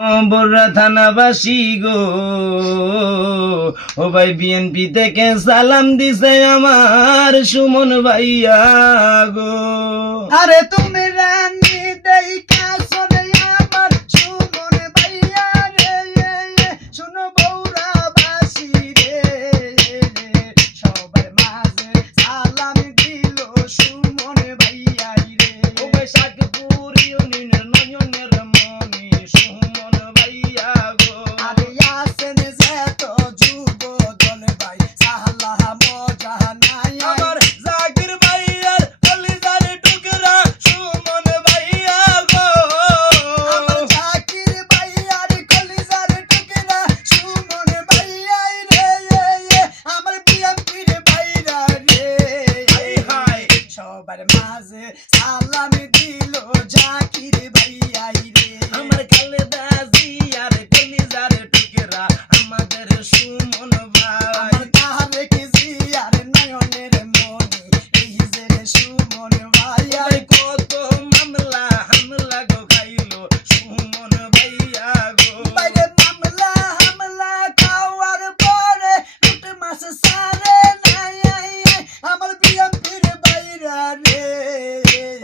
বড়রা থানাবাসী গো, ও ভাই বিএনপি থেকে সালাম দিছে আমার সুমন ভাইয়া গো। আরে তুমি রানী দেখা শোনে আমার সুমন ভাইয়া রে, শুনো বৌরা বাসি রে, সবার মাঝে সালাম দিল সুমন ভাইয়া রে। ও ভাই শাকপুর ইউনিয়নের নয়নের মনি সুমন ভাইয়া গো। আরে আসেন যেত যুব দল ভাই সালাম মজা নাই আমার জাকির ভাইয়ার কলিজার টুকরা সুমন ভাইয়া গো। আমার জাকির ভাইয়ার কলিজার টুকরা সুমন ভাইয়া রে, আমার বিএনপির ভাইরা রে, হাই হাই সবার মাঝে সালাম দিল জাকির ভাইয়া রে। আমার খালেদা জিয়ার কলিজার টুকরা আমাদের সুমন ভাই। আমার তারেক জিয়ার নয়নের মনি এই যে রে সুমন ভাইয়া। ভাই কত মামলা হামলা গো খাইলো সুমন ভাইয়া গো। বাইরে মামলা হামলা খাওয়ার পরে লুট মাছ সারে নাই, আমার বিএনপির ভাইরা রে,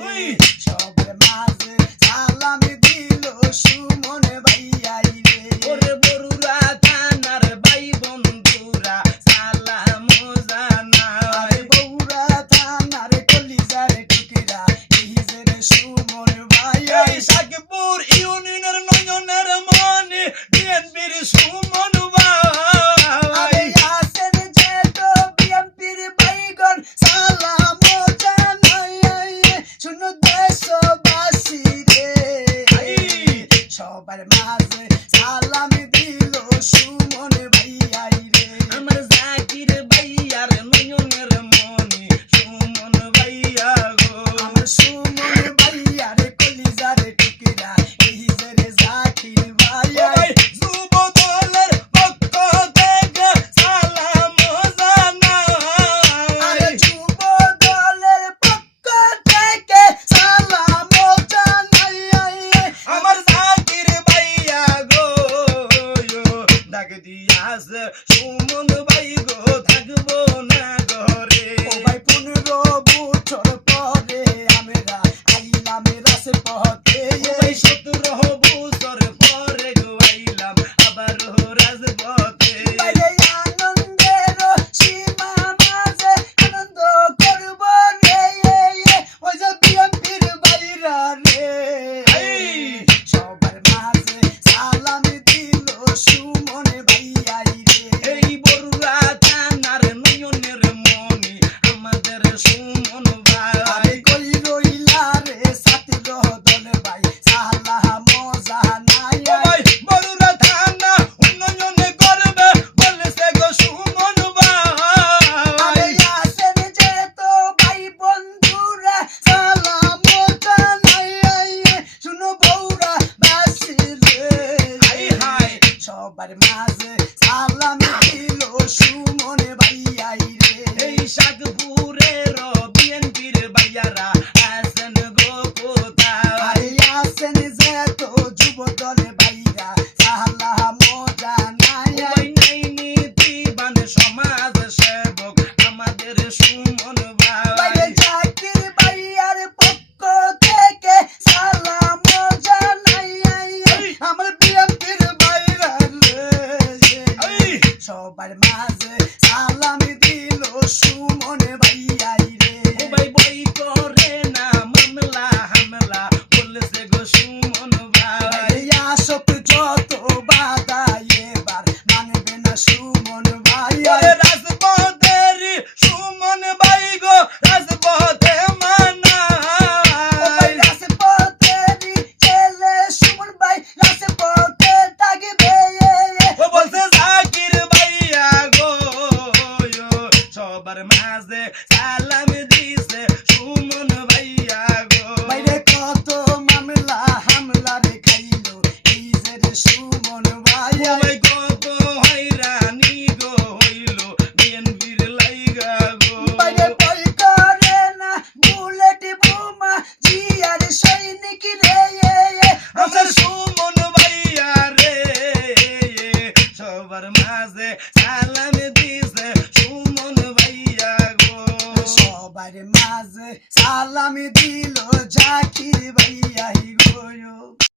ওই। সবার মাঝে সালাম দিল সুমন ভাইয়া রে। ওরে বরুরা থানার ভাই বন্ধুরা সালাম জানাই। আরে বৌরা থানার কলিজার টুকরা এই যে রে সুমন ভাইয়া। এই শাকপুর ইউনিয়নের নয়নের মনি বিএনপির সুমন ভাই। আরে আসেন যেত বিএনপির ভাইগণ সালাম জানাই, শুনো দেশবাসী রে, সবার মাঝে সালাম দিল সুমন ভাইয়া রে। আমার জাকির ভাইয়ার নয়নের মনি সুমন ভাইয়া গো। আমার সুমন ভাইয়ার কলিজার টুকরা এই যে রে জাকির ও ভাইয়া। ভাই যুব দলের পক্ষ থেকে সালাম আরে জানাই। যুব দলের পক্ষ থেকে সালাম জানাই, আমার জাকির ভাইয়া গো, ডাক দিয়াছে সুমন ভাই গো, থাকবো না ঘরে। ও ভাই 15 বছর পরে আমরা আইলাম রাজপথে, ও ভাই 17 বছর পরে গো আইলাম আবার রাজপথে। বাইরে আনন্দের সীমা মাঝে আনন্দ করব রে, ওই যে বিএনপির বাইরা রে, সবার মাঝে সালাম দিল সুমন ভাইয়া রে। এই বরুরা থানার নয়নের মনি আমাদের সুমন ভাই। আরে কই রইলা রে ছাত্র দল ভাই সালাম জানাই, ও ভাই বরুরা থানা উন্নয়ন করবে বলেছে গো সুমন আরে ভাই। আসেন যেত ভাই বন্ধুরা সালাম জানাই, শুনো বৌরা বাসি রে, হাই হাই সবার মাঝে সালাম দিল সুমন ভাইয়া রে। এই শাকপুরের বিএনপির ভাইয়ারা আছেন গো কোথায়। আরে আসেন যেত যুব দল ভাইরা সালাম জানাই, ওই নাই নীতিবান সমাজ সেবক আমাদের সুমন বাইরে ভাই। জাকির ভাইয়ার পক্ষ থেকে সালাম জানাই, আমার বিএনপির ভাইরা রে, এই সবার মাঝে সালাম দিল সুমন ভাইয়া রে। ও ভাই বই করে না মামলা হামলা বলেছে গো সুমন ভাই। বাইরে আসক যত বাধা এবার মানবে না সুমন ভাইয়া। ওরে রাজপথেরই সুমন ভাই গো, রাজপথে ও ভাই মানাই। রাজপথেরই ছেলে সুমন ভাই রাজপথে থাকবে, ও বলছে জাকির ভাইয়া গো, সবার মাঝে সালাম সবার মাঝে সালাম দিছে সুমন ভাইয়া গো। সবার মাঝে সালামি দিল জাকির ভাইয়া গো।